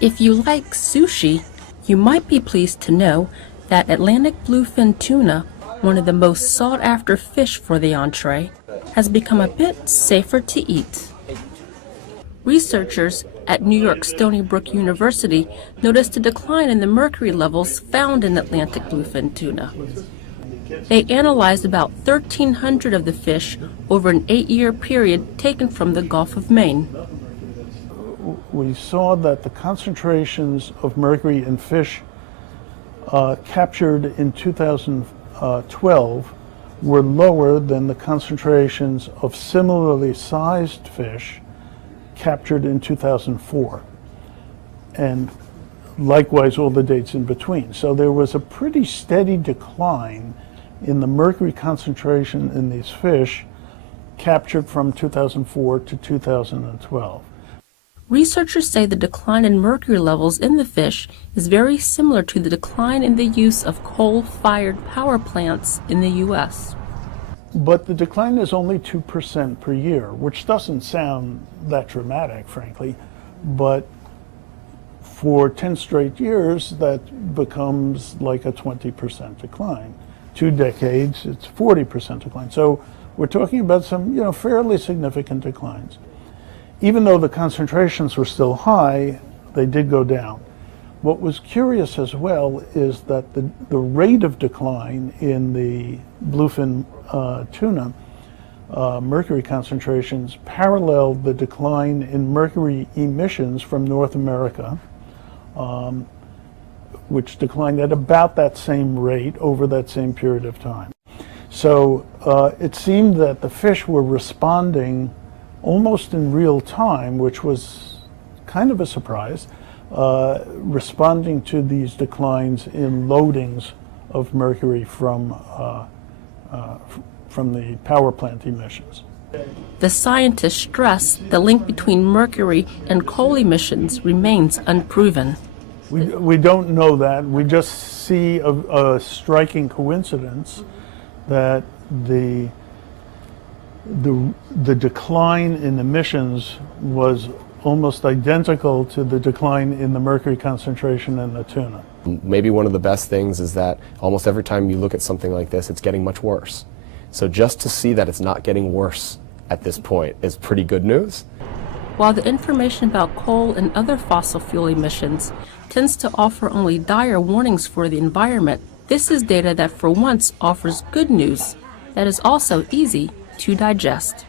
If you like sushi, you might be pleased to know that Atlantic bluefin tuna, one of the most sought-after fish for the entree, has become a bit safer to eat. Researchers at New York Stony Brook University noticed a decline in the mercury levels found in Atlantic bluefin tuna. They analyzed about 1,300 of the fish over an 8-year period taken from the Gulf of Maine. We saw that the concentrations of mercury in fish captured in 2012 were lower than the concentrations of similarly sized fish captured in 2004, and likewise all the dates in between. So there was a pretty steady decline in the mercury concentration in these fish captured from 2004 to 2012. Researchers say the decline in mercury levels in the fish is very similar to the decline in the use of coal-fired power plants in the U.S. But the decline is only 2% per year, which doesn't sound that dramatic, frankly. But for 10 straight years, that becomes like a 20% decline. 2 decades, it's 40% decline. So we're talking about some, fairly significant declines. Even though the concentrations were still high, they did go down. What was curious as well is that the rate of decline in the bluefin tuna mercury concentrations paralleled the decline in mercury emissions from North America, which declined at about that same rate over that same period of time. So it seemed that the fish were responding almost in real time, which was kind of a surprise, responding to these declines in loadings of mercury from the power plant emissions. The scientists stress the link between mercury and coal emissions remains unproven. We don't know that. We just see a striking coincidence that the decline in emissions was almost identical to the decline in the mercury concentration in the tuna. Maybe one of the best things is that almost every time you look at something like this, it's getting much worse. So just to see that it's not getting worse at this point is pretty good news. While the information about coal and other fossil fuel emissions tends to offer only dire warnings for the environment, this is data that for once offers good news that is also easy to digest.